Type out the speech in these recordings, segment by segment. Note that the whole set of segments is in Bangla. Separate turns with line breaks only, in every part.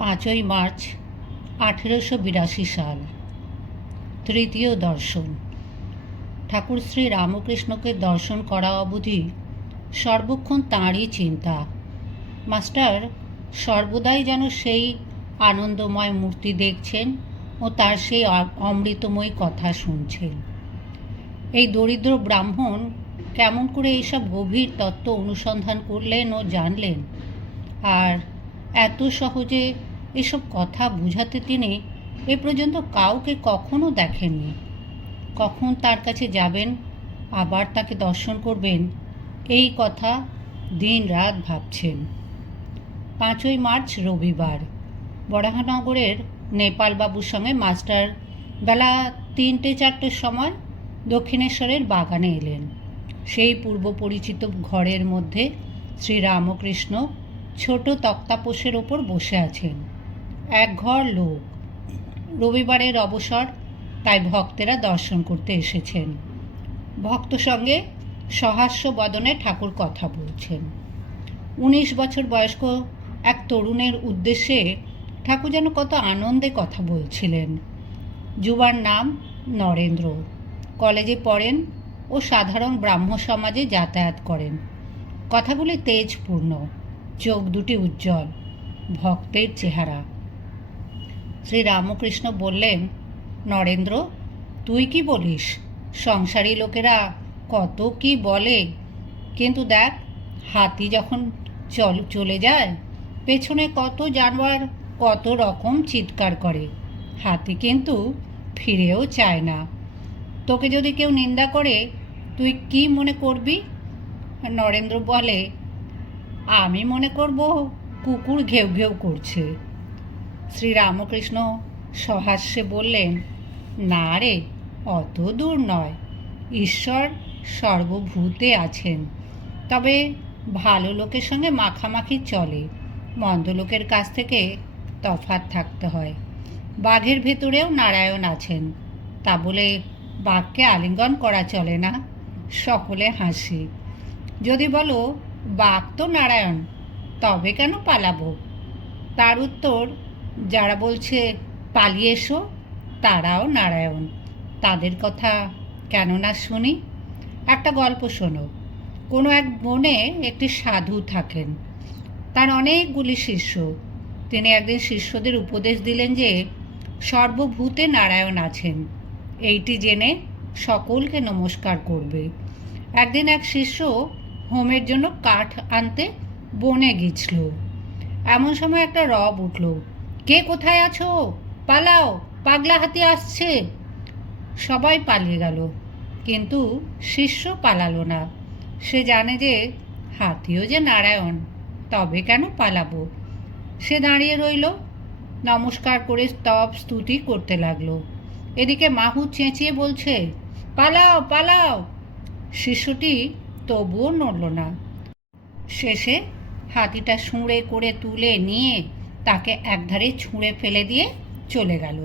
পাঁচই মার্চ আঠেরোশো বিরাশি সাল। তৃতীয় দর্শন। ঠাকুর শ্রী রামকৃষ্ণকে দর্শন করা অবধি সর্বক্ষণ তাঁরই চিন্তা। মাস্টার সর্বদাই যেন সেই আনন্দময় মূর্তি দেখছেন ও তার সেই অমৃতময় কথা শুনছেন। এই দরিদ্র ব্রাহ্মণ কেমন করে এইসব গভীর তত্ত্ব অনুসন্ধান করলেন ও জানলেন? আর এত সহজে এসব কথা বুঝাতে তিনি এ পর্যন্ত কাউকে কখনো দেখেননি। কখন তার কাছে যাবেন, আবার তাকে দর্শন করবেন, এই কথা দিন রাত ভাবছেন। পাঁচই মার্চ রবিবার, বরাহনগরের নেপালবাবুর সঙ্গে মাস্টার বেলা তিনটে চারটের সময় দক্ষিণেশ্বরের বাগানে এলেন। সেই পূর্ব পরিচিত ঘরের মধ্যে শ্রীরামকৃষ্ণ ছোট তক্তাপোষের ওপর বসে আছেন। এক ঘর লোক। রবিবারের অবসর, তাই ভক্তেরা দর্শন করতে এসেছেন। ভক্ত সঙ্গে সহাস্য বদনে ঠাকুর কথা বলছেন। উনিশ বছর বয়স্ক এক তরুণের উদ্দেশ্যে ঠাকুর যেন কত আনন্দে কথা বলছিলেন। যুবার নাম নরেন্দ্র। কলেজে পড়েন ও সাধারণ ব্রাহ্ম সমাজে যাতায়াত করেন। কথাগুলি তেজপূর্ণ, চোখ দুটি উজ্জ্বল, ভক্তের চেহারা। শ্রী রামকৃষ্ণ বললেন, নরেন্দ্র, তুই কি বলিস? সংসারী লোকেরা কত কি বলে। কিন্তু দেখ, হাতি যখন চল, চলে যায়, পেছনে কত জানোয়ার, কত রকম চিৎকার করে। হাতি কিন্তু ফিরেও চায় না। তোকে যদি কেউ নিন্দা করে, তুই কি মনে করবি? নরেন্দ্র বলে, আমি মনে করব, কুকুর ঘেউ ঘেউ করছে। শ্রীরামকৃষ্ণ সহাস্যে বললেন, না রে, অত দূর নয়। ঈশ্বর সর্বভূতে আছেন। তবে ভালো লোকের সঙ্গে মাখামাখি চলে। মন্দ লোকের কাছ থেকে তফাৎ থাকতে হয়। বাঘের ভেতরেও নারায়ণ আছেন। তা বলে বাঘকে আলিঙ্গন করা চলে না? সকলে হাসি। যদি বলো, বাঘ তো নারায়ণ, তবে কেন পালাবো? তার উত্তর যারা বলছে পালিয়ে এসো, তারাও নারায়ণ। তাদের কথা কেন না শুনি? একটা গল্প শোনো। কোনো এক বনে একটি সাধু থাকেন। তার অনেকগুলি শিষ্য। তিনি একদিন শিষ্যদের উপদেশ দিলেন যে, সর্বভূতে নারায়ণ আছেন। এইটি জেনে সকলকে নমস্কার করবে। একদিন এক শিষ্য হোমের জন্য কাঠ আনতে বনে গিয়েছিল। এমন সময় একটা রব উঠল। কে কোথায় আছো? পালাও, পাগলা হাতি আসছে। সবাই পালিয়ে গেল, কিন্তু শিষ্য পালালো না। সে জানে যে হাতিও যে নারায়ণ, তবে কেন পালাবো? সে দাঁড়িয়ে রইল, নমস্কার করে স্তব স্তুতি করতে লাগল। এদিকে মাহু চেঁচিয়ে বলছে, পালাও পালাও। শিশুটি তবুও নড়ল না। শেষে হাতিটা শুঁড়ে করে তুলে নিয়ে তাকে একধারে ছুঁড়ে ফেলে দিয়ে চলে গেল।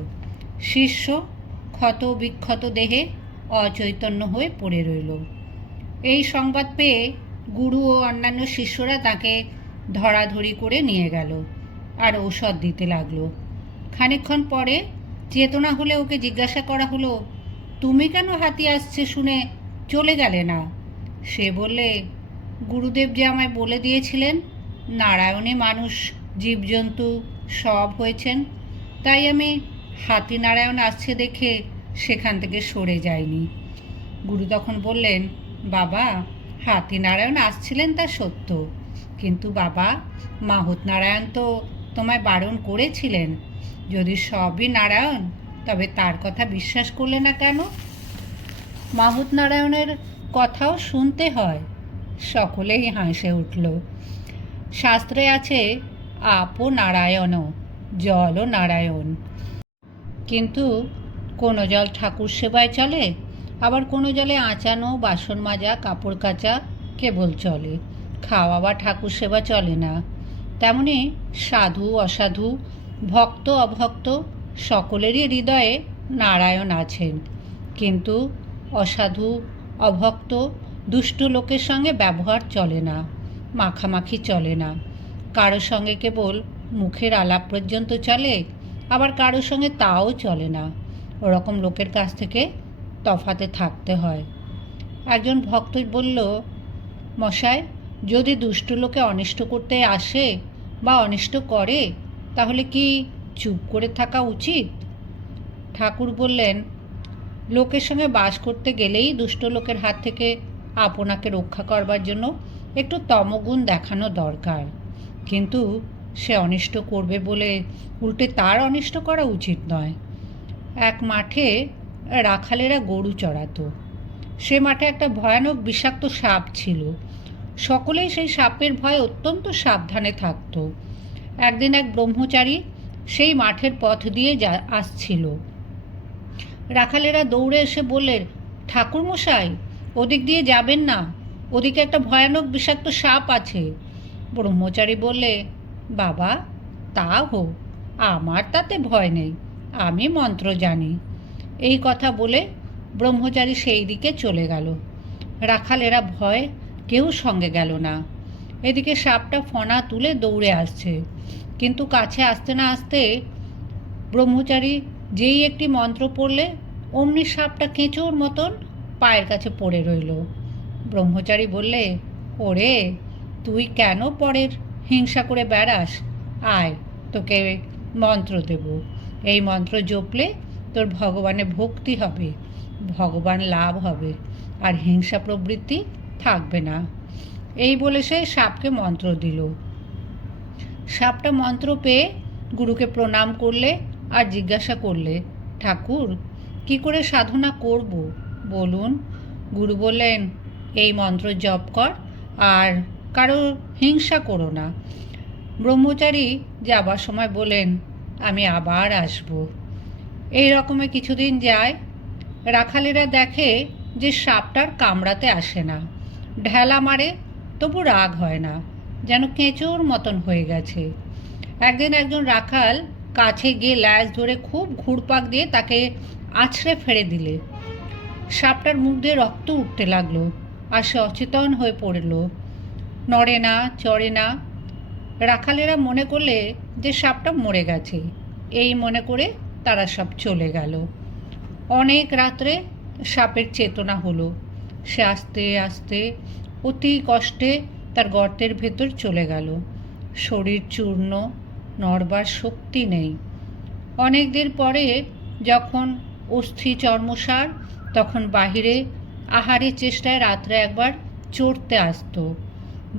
শিষ্য ক্ষত বিক্ষত দেহে অচৈতন্য হয়ে পড়ে রইল। এই সংবাদ পেয়ে গুরু ও অন্যান্য শিষ্যরা তাকে ধরাধরি করে নিয়ে গেল আর ঔষধ দিতে লাগল। খানিকক্ষণ পরে চেতনা হলে ওকে জিজ্ঞাসা করা হলো, তুমি কেন হাতি আসছে শুনে চলে গেলে না? সে বললে, গুরুদেব যে আমায় বলে দিয়েছিলেন নারায়ণী মানুষ জীবজন্তু সব হয়েছেন। তাই আমি হাতি নারায়ণ আসছে দেখে সেখান থেকে সরে যাইনি। গুরু তখন বললেন, বাবা হাতি নারায়ণ আসছিলেন তা সত্য। কিন্তু বাবা, মাহুত নারায়ণ তো তোমায় বারণ করেছিলেন। যদি সবই নারায়ণ, তবে তার কথা বিশ্বাস করলে না কেন? মাহুত নারায়ণের কথাও শুনতে হয়। সকলেই হাসে উঠল। শাস্ত্রে আছে আপ নারায়ণ জল নারায়ণ। কিন্তু কোনো জল ঠাকুর সেবায় চলে, আবার কোনো জলে আঁচানো, বাসন মাজা, কাপড় কাচা, কেবল চলে। খাওয়া বা ঠাকুর সেবা চলে না। তেমনি সাধু, অসাধু, ভক্ত, অভক্ত, সকলেরই হৃদয়ে নারায়ণ আছেন। কিন্তু অসাধু, অভক্ত, দুষ্ট লোকের সঙ্গে ব্যবহার চলে না, মাখামাখি চলে না। কারোর সঙ্গে কেবল মুখের আলাপ পর্যন্ত চলে, আবার কারোর সঙ্গে তাও চলে না। ওরকম লোকের কাছ থেকে তফাতে থাকতে হয়। একজন ভক্ত বলল, মশাই, যদি দুষ্ট লোকে অনিষ্ট করতে আসে বা অনিষ্ট করে, তাহলে কি চুপ করে থাকা উচিত? ঠাকুর বললেন, লোকের সঙ্গে বাস করতে গেলেই দুষ্ট লোকের হাত থেকে আপনাকে রক্ষা করবার জন্য একটু তমগুণ দেখানো দরকার। কিন্তু সে অনিষ্ট করবে বলে উল্টে তার অনিষ্ট করা উচিত নয়। এক মাঠে রাখালেরা গরু চড়াতো। সে মাঠে একটা ভয়ানক বিষাক্ত সাপ ছিল। সকলেই সেই সাপের ভয়ে অত্যন্ত সাবধানে থাকতো। একদিন এক ব্রহ্মচারী সেই মাঠের পথ দিয়ে যা, আসছিল। রাখালেরা দৌড়ে এসে বললেন, ঠাকুরমশাই, ওদিক দিয়ে যাবেন না। ওদিকে একটা ভয়ানক বিষাক্ত সাপ আছে। ব্রহ্মচারী বললে, বাবা তা হোক, আমার তাতে ভয় নেই, আমি মন্ত্র জানি। এই কথা বলে ব্রহ্মচারী সেই দিকে চলে গেল। রাখালেরা ভয় কেউ সঙ্গে গেল না। এদিকে সাপটা ফনা তুলে দৌড়ে আসছে। কিন্তু কাছে আসতে না আসতে ব্রহ্মচারী যেই একটি মন্ত্র পড়লে, অমনি সাপটা কেঁচোর মতন পায়ের কাছে পড়ে রইল। ব্রহ্মচারী বললে, ওরে তুই কেন পরের হিংসা করে বেড়াস? আয়, তোকে মন্ত্র দেব। এই মন্ত্র জপলে তোর ভগবানে ভক্তি হবে, ভগবান লাভ হবে, আর হিংসা প্রবৃত্তি থাকবে না। এই বলে সে সাপকে মন্ত্র দিল। সাপটা মন্ত্র পেয়ে গুরুকে প্রণাম করলে আর জিজ্ঞাসা করলে, ঠাকুর, কি করে সাধনা করব? বলুন। গুরু বললেন, এই মন্ত্র জপ কর, আর কারও হিংসা করো না। ব্রহ্মচারী যাবার সময় বলেন, আমি আবার আসব। এই রকমে কিছুদিন যায়। রাখালেরা দেখে যে সাপটার কামড়াতে আসে না। ঢেলা মারে, তবু রাগ হয় না, যেন কেঁচোর মতন হয়ে গেছে। একদিন একজন রাখাল কাছে গিয়ে ল্যাজ ধরে খুব ঘুরপাক দিয়ে তাকে আছড়ে ফেলে দিলে। সাপটার মুখ দিয়ে রক্ত উঠতে লাগল আর সে অচেতন হয়ে পড়ল। নড়ে না, চড়ে না। রাখালেরা মনে করলে যে সাপটা মরে গেছে। এই মনে করে তারা সব চলে গেল। অনেক রাত্রে সাপের চেতনা হলো। সে আস্তে আস্তে অতি কষ্টে তার গর্তের ভেতর চলে গেল। শরীর চূর্ণ, নড়বার শক্তি নেই। অনেক দিন পরে যখন অস্থি চর্মসার, তখন বাহিরে আহারের চেষ্টায় রাত্রে একবার চড়তে আসতো।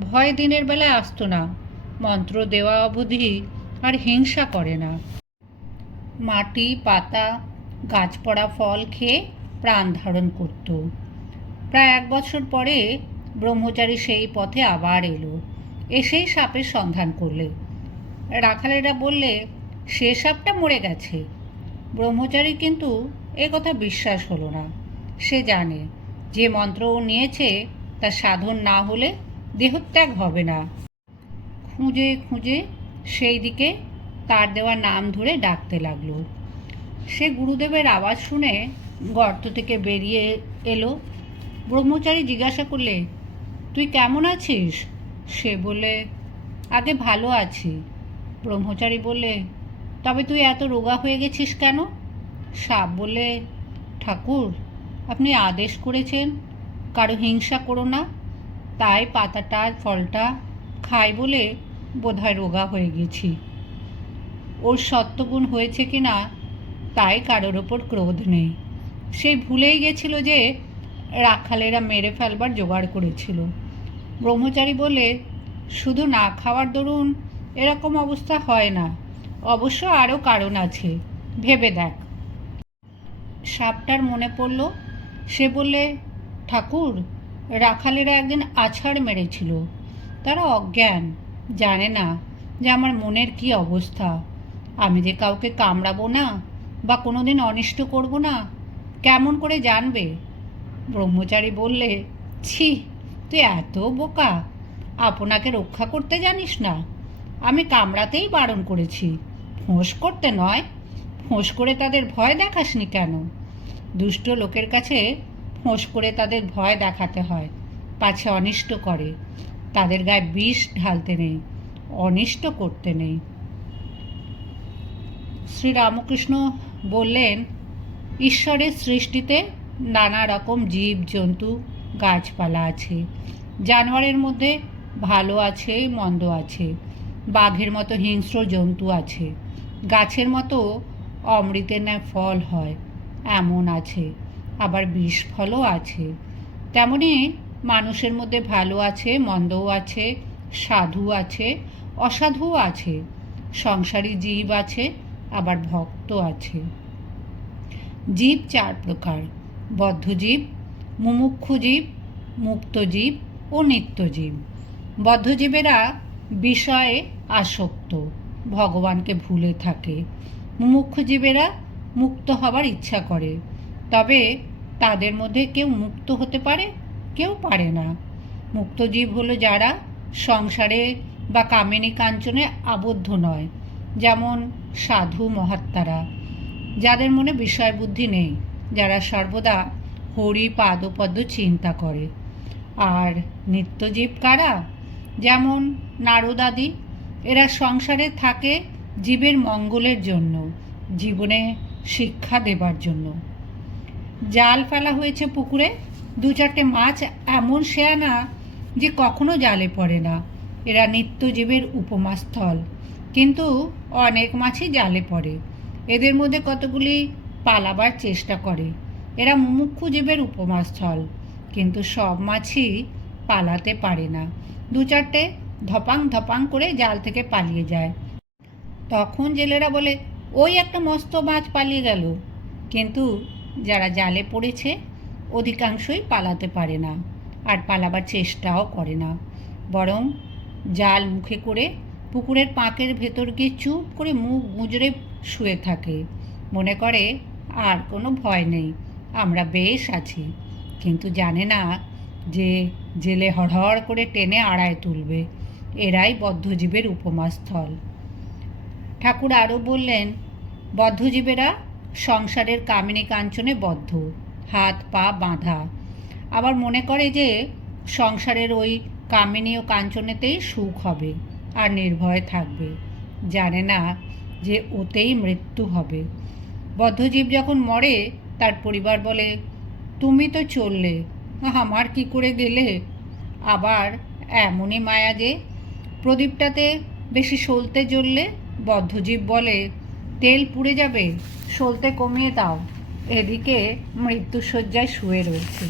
ভয় দিনের বেলায় আসতো না। মন্ত্র দেওয়া অবধি আর হিংসা করে না। মাটি, পাতা গাছ পড়া ফল খেয়ে প্রাণ ধারণ করত। প্রায় এক বছর পরে ব্রহ্মচারী সেই পথে আবার এলো। এসেই সাপের সন্ধান করলে। রাখালেরা বললে, সে সাপটা মরে গেছে। ব্রহ্মচারী কিন্তু এ কথা বিশ্বাস হলো না। সে জানে, যে মন্ত্র ও নিয়েছে তা সাধন না হলে দেহত্যাগ হবে না। খুঁজে খুঁজে সেই দিকে তার দেওয়া নাম ধরে ডাকতে লাগল। সে গুরুদেবের আওয়াজ শুনে গর্ত থেকে বেরিয়ে এলো। ব্রহ্মচারী জিজ্ঞাসা করলে, তুই কেমন আছিস? সে বলে আগে ভালো আছি। ব্রহ্মচারী বললে, তবে তুই এত রোগা হয়ে গেছিস কেন? সাপ বলে ঠাকুর, আপনি আদেশ করেছেন, কারও হিংসা করো না। তাই পাতাটা ফলটা খাই বলে বোধহয় রোগা হয়ে গেছি। ওর সত্যগুণ হয়েছে কি না, তাই কারোর ওপর ক্রোধ নেই। সে ভুলেই গেছিল যে রাখালেরা মেরে ফেলবার জোগাড় করেছিল। ব্রহ্মচারী বলে, শুধু না খাওয়ার দরুন এরকম অবস্থা হয় না। অবশ্য আরও কারণ আছে। ভেবে দেখ। সাপটার মনে পড়ল। সে বললে, ঠাকুর রাখালেরা একদিন আছাড় মেরেছিল। তারা অজ্ঞান, জানে না যে আমার মনের কি অবস্থা। আমি যে কাউকে কামড়াবো না বা কোনো দিন অনিষ্ট করব না, কেমন করে জানবে? ব্রহ্মচারী বললে, ছি, তুই এত বোকা, আপনাকে রক্ষা করতে জানিস না। আমি কামড়াতেই বারণ করেছি। ফোঁস করতে নয়। ফোঁস করে তাদের ভয় দেখাসনি কেন? দুষ্ট লোকের কাছে ফোঁস করে তাদের ভয় দেখাতে হয়। পাছে অনিষ্ট করে। তাদের গায়ে বিষ ঢালতে নেই, অনিষ্ট করতে নেই। শ্রীরামকৃষ্ণ বললেন, ঈশ্বরের সৃষ্টিতে নানা রকম জীব জন্তু গাছপালা আছে। জানোয়ারের মধ্যে ভালো আছে, মন্দ আছে। বাঘের মতো হিংস্র জন্তু আছে। গাছের মতো অমৃতের ন্যায় ফল হয়, এমন আছে। আবার বিষ ফলও আছে। তেমনি মানুষের মধ্যে ভালো আছে, মন্দও আছে, সাধু আছে, অসাধুও আছে। সংসারী জীব আছে, আবার ভক্ত আছে। জীব চার প্রকার বদ্ধজীব মুমুক্ষু জীব মুক্তজীব ও নিত্যজীব বদ্ধজীবেরা বিষয়ে আসক্ত, ভগবানকে ভুলে থাকে। মুমুক্ষু জীবেরা মুক্ত হবার ইচ্ছা করে। তবে তাদের মধ্যে কেউ মুক্ত হতে পারে, কেউ পারে না। মুক্তজীব হলো যারা সংসারে বা কামিনী কাঞ্চনে আবদ্ধ নয়, যেমন সাধু মহাত্মারা। যাদের মনে বিষয় বুদ্ধি নেই, যারা সর্বদা হরি পাদপদ্ম চিন্তা করে। আর নিত্যজীব কারা? যেমন নারদাদি এরা সংসারে থাকে জীবের মঙ্গলের জন্য, জীবনে শিক্ষা দেবার জন্য। জাল ফেলা হয়েছে পুকুরে, দু চারটে মাছ, এমন শেয়ানা যে কখনো জালে পড়ে না। এরা নিত্যজীবের উপমাস্থল। কিন্তু অনেক মাছই জালে পড়ে। এদের মধ্যে কতগুলি পালাবার চেষ্টা করে। এরা মুমুক্ষু জীবের উপমাস্থল। কিন্তু সব মাছই পালাতে পারে না। দু চারটে ধপাং ধপাং করে জাল থেকে পালিয়ে যায়। তখন জেলেরা বলে, ওই একটা মস্ত মাছ পালিয়ে গেল। কিন্তু যারা জালে পড়েছে, অধিকাংশই পালাতে পারে না আর পালাবার চেষ্টাও করে না। বরং জাল মুখে করে পুকুরের পাঁকের ভেতর গিয়ে চুপ করে মুখ গুঁজরে শুয়ে থাকে। মনে করে, আর কোনো ভয় নেই, আমরা বেশ আছি। কিন্তু জানে না যে জেলে হড়হড় করে টেনে আড়ায় তুলবে। এরাই বদ্ধজীবের উপমাস্থল। ঠাকুর আরও বললেন, বদ্ধজীবেরা সংসারের কামিনী কাঞ্চনে বদ্ধ, হাত পা বাঁধা। আবার মনে করে যে সংসারের ওই কামিনী ও কাঞ্চনেতেই সুখ হবে আর নির্ভয় থাকবে। জানে না যে ওতেই মৃত্যু হবে। বদ্ধজীব যখন মরে, তার পরিবার বলে, তুমি তো চললে, আমার কি করে গেলে? আবার এমনই মায়া যে প্রদীপটাতে বেশি সলতে জ্বললে বদ্ধজীব বলে, তেল পুড়ে যাবে সলতে কমিয়ে দাও। এদিকে মৃত্যুসজ্জায় শুয়ে রয়েছে।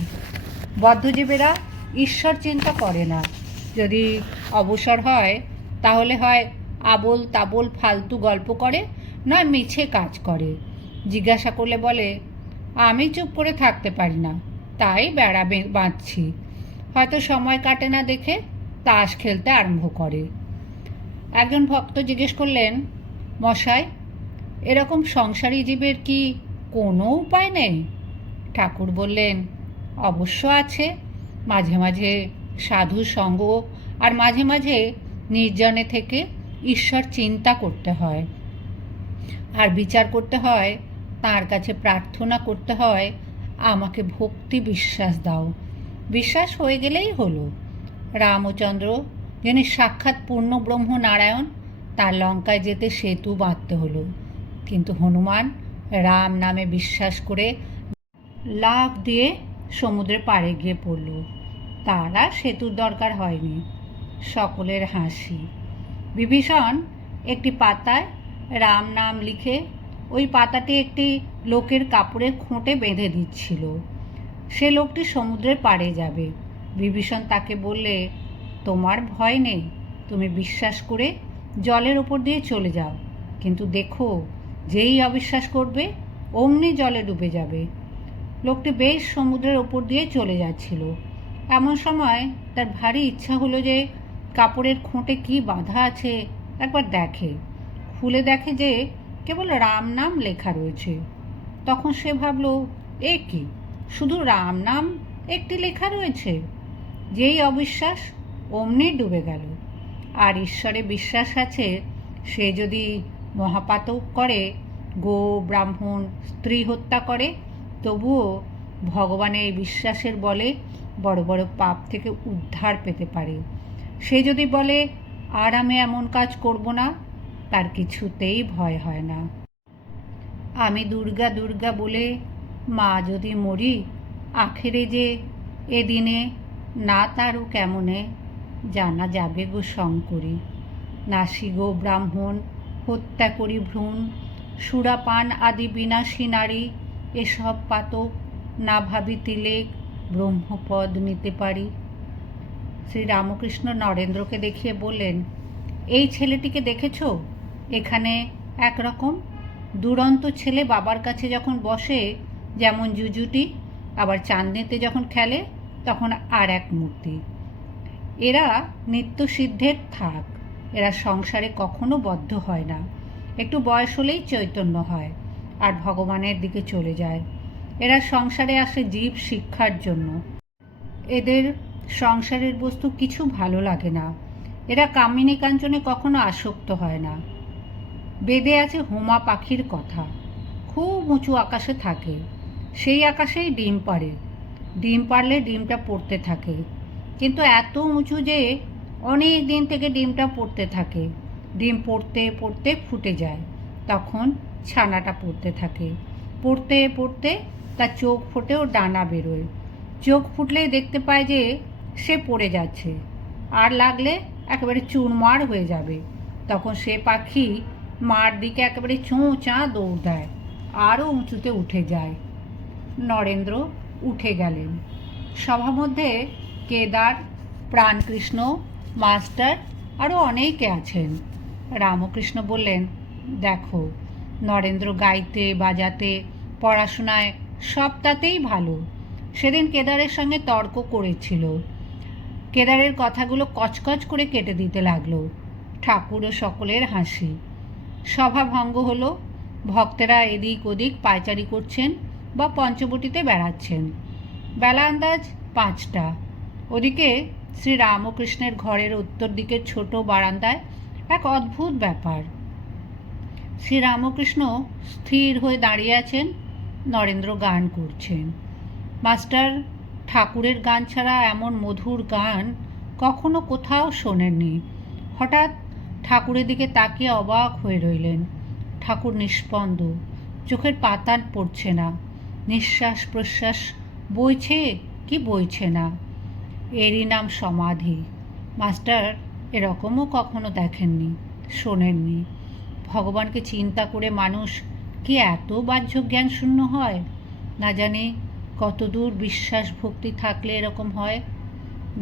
বদ্ধজীবীরা ঈশ্বর চিন্তা করে না। যদি অবসর হয়, তাহলে হয় আবোল তাবোল ফালতু গল্প করে, নয় মিছে কাজ করে। জিজ্ঞাসা করলে বলে, আমি চুপ করে থাকতে পারি না, তাই বেড়া বাঁধছি। হয়তো সময় কাটে না দেখে তাস খেলতে আরম্ভ করে। একজন ভক্ত জিজ্ঞেস করলেন, মশাই এরকম সংসারী জীবের কি কোনো উপায় নেই? ঠাকুর বললেন, অবশ্য আছে। মাঝে মাঝে সাধু সঙ্গ আর মাঝে মাঝে নির্জনে থেকে ঈশ্বর চিন্তা করতে হয়। আর বিচার করতে হয়, তার কাছে প্রার্থনা করতে হয়, আমাকে ভক্তি বিশ্বাস দাও। বিশ্বাস হয়ে গেলেই হলো। রামচন্দ্র যিনি সাক্ষাৎ পূর্ণ ব্রহ্ম নারায়ণ তার লঙ্কায় যেতে সেতু বাঁধতে হলো। কিন্তু হনুমান রাম নামে বিশ্বাস করে লাফ দিয়ে সমুদ্রের পাড়ে গিয়ে পড়ল। তার সেতুর দরকার হয়নি, সকলের হাসি। বিভীষণ একটি পাতায় রাম নাম লিখে ওই পাতাটি একটি লোকের কাপড়ের খোঁটে বেঁধে দিচ্ছিল। সে লোকটি সমুদ্রের পাড়ে যাবে। বিভীষণ তাকে বললে, তোমার ভয় নেই, তুমি বিশ্বাস করে জলের ওপর দিয়ে চলে যাও। কিন্তু দেখো যেই অবিশ্বাস করবে, অমনি জলে ডুবে যাবে। লোকটি বেশ সমুদ্রের ওপর দিয়ে চলে যাচ্ছিল। এমন সময় তার ভারী ইচ্ছা হলো যে কাপড়ের খোঁটে কি বাঁধা আছে একবার দেখে। খুলে দেখে যে কেবল রাম নাম লেখা রয়েছে। তখন সে ভাবলো, এ কি? শুধু রাম নাম একটি লেখা রয়েছে? যেই অবিশ্বাস অমনি ডুবে গেল। আর ঈশ্বরে বিশ্বাস আছে, সে যদি মহাপাতক করে, গো ব্রাহ্মণ, স্ত্রী হত্যা করে, তবুও ভগবানের বিশ্বাসের বলে বড় বড় পাপ থেকে উদ্ধার পেতে পারে। সে যদি বলে, আর আমি এমন কাজ করব না, তার কিছুতেই ভয় হয় না। আমি দুর্গা দুর্গা বলে মা যদি মরি, আখেরে যে এদিনে না তারও কেমনে জানা যাবে গো শঙ্করী। নাসি গো ব্রাহ্মণ হত্যা করি ভ্রূণ, সুরাপান আদি বিনাশী নারী, এসব পাতক, না ভাবি তিলেক ব্রহ্মপদ নিতে পারি। শ্রী রামকৃষ্ণ নরেন্দ্রকে দেখিয়ে বললেন, এই ছেলেটিকে দেখেছ? এখানে একরকম। দুরন্ত ছেলে বাবার কাছে যখন বসে, যেমন জুজুটি, আবার চাঁদনিতে যখন খেলে, তখন আর এক মূর্তি। এরা নিত্য সিদ্ধের থাক। এরা সংসারে কখনো বদ্ধ হয় না। একটু বয়স হলেই চৈতন্য হয় আর ভগবানের দিকে চলে যায়। এরা সংসারে আসে জীব শিক্ষার জন্য। এদের সংসারের বস্তু কিছু ভালো লাগে না। এরা কামিনী কাঞ্চনে কখনো আসক্ত হয় না। বেদে আছে হোমা পাখির কথা। খুব উঁচু আকাশে থাকে। সেই আকাশেই ডিম পাড়ে। ডিম পারলে ডিমটা পড়তে থাকে। কিন্তু এত উঁচু যে অনেক দিন থেকে ডিমটা পড়তে থাকে। ডিম পড়তে পড়তে ফুটে যায়। তখন ছানাটা পড়তে থাকে। পড়তে পড়তে তার চোখ ফুটে ও ডানা বেরোয়। চোখ ফুটলেই দেখতে পায় যে সে পড়ে যাচ্ছে। আর লাগলে একেবারে চুরমার হয়ে যাবে। তখন সে পাখি মার দিকে একেবারে চোঁ চাঁ দৌড় দেয়। আরও উঁচুতে উঠে যায়। নরেন্দ্র উঠে গেলেন। সভা মধ্যে কেদার, প্রাণকৃষ্ণ মাস্টার আরও অনেকে আছেন। রামকৃষ্ণ বললেন, দেখো, নরেন্দ্র গাইতে, বাজাতে, পড়াশোনায় সবটাতেই ভালো। সেদিন কেদারের সঙ্গে তর্ক করেছিল। কেদারের কথাগুলো কচকচ করে কেটে দিতে লাগল। ঠাকুর ও সকলের হাসি। সভা ভঙ্গ হলো। ভক্তেরা এদিক ওদিক পায়চারি করছেন বা পঞ্চবটিতে বেড়াচ্ছেন। বেলা আন্দাজ পাঁচটা। ওদিকে শ্রী রামকৃষ্ণের ঘরের উত্তর দিকের ছোট বারান্দায় এক অদ্ভুত ব্যাপার। শ্রী রামকৃষ্ণ স্থির হয়ে দাঁড়িয়ে আছেন, নরেন্দ্র গান করছেন। মাস্টার ঠাকুরের গান ছাড়া এমন মধুর গান কখনো কোথাও শোনেননি। হঠাৎ ঠাকুরের দিকে তাকিয়ে অবাক হয়ে রইলেন। ঠাকুর নিষ্পন্দ, চোখের পাতা পড়ছে না। নিঃশ্বাস প্রশ্বাস বইছে কি বইছে না। এরই নাম সমাধি। মাস্টার এরকমও কখনো দেখেননি, শোনেননি। ভগবানকে চিন্তা করে মানুষ কি এত বাহ্য জ্ঞান শূন্য হয়? না জানি কতদূর বিশ্বাস ভক্তি থাকলে এরকম হয়?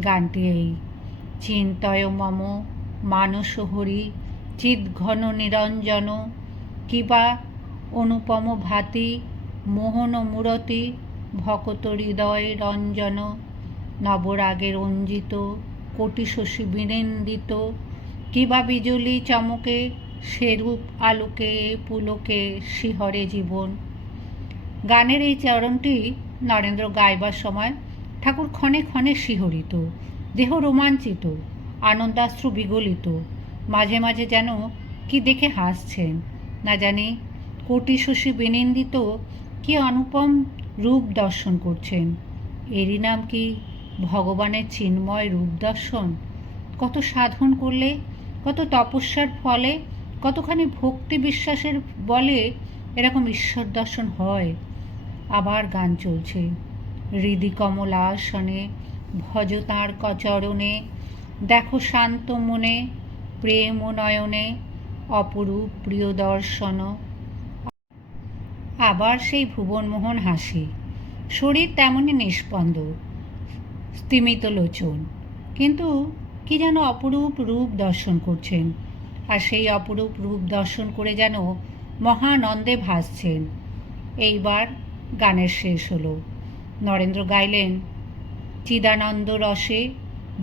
গানটি এই, চিন্তয় মম মানস হরি চিৎঘন নিরঞ্জন কিবা অনুপম ভাতি মোহন মূরতি ভকত হৃদয় রঞ্জন। নবরাগে রঞ্জিত কোটি শশী বিনিন্দিত কিবা বিজুলি চমকে, সেরূপ আলোকে পুলকে শিহরে জীবন। গানের এই চরণটি নরেন্দ্র গাইবার সময় ঠাকুর ক্ষণে ক্ষণে শিহরিত, দেহ রোমাঞ্চিত, আনন্দাশ্রু বিগলিত। মাঝে মাঝে যেন কি দেখে হাসছেন, না জানি কোটি শশী বিনিন্দিত কি অনুপম রূপ দর্শন করছেন। এরই নাম কি? ভগবানের চিন্ময় রূপ দর্শন। কত সাধন করলে, কত তপস্যার ফলে, কতখানি ভক্তি বিশ্বাসের বলে এরকম ঈশ্বর দর্শন হয়। আবার গান চলছে। হৃদি কমলাসনে, ভজ তাঁর কচরণে, দেখো শান্ত মনে, প্রেম নয়নে, অপরূপ প্রিয় দর্শন। আবার সেই ভুবনমোহন হাসি। শরীর তেমনই নিষ্পন্দ। স্তিমিত লোচন। কিন্তু কি যেন অপরূপ রূপ দর্শন করছেন, আর সেই অপরূপ রূপ দর্শন করে যেন মহানন্দে ভাসছেন। এইবার গানের শেষ হলো। নরেন্দ্র গাইলেন, চিদানন্দ রসে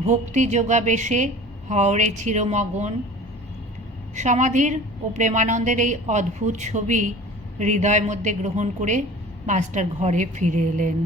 ভক্তি যোগাবেশে হওরে চিরমগন। সমাধির ও প্রেমানন্দের এই অদ্ভুত ছবি হৃদয় মধ্যে গ্রহণ করে মাস্টার ঘরে ফিরে এলেন।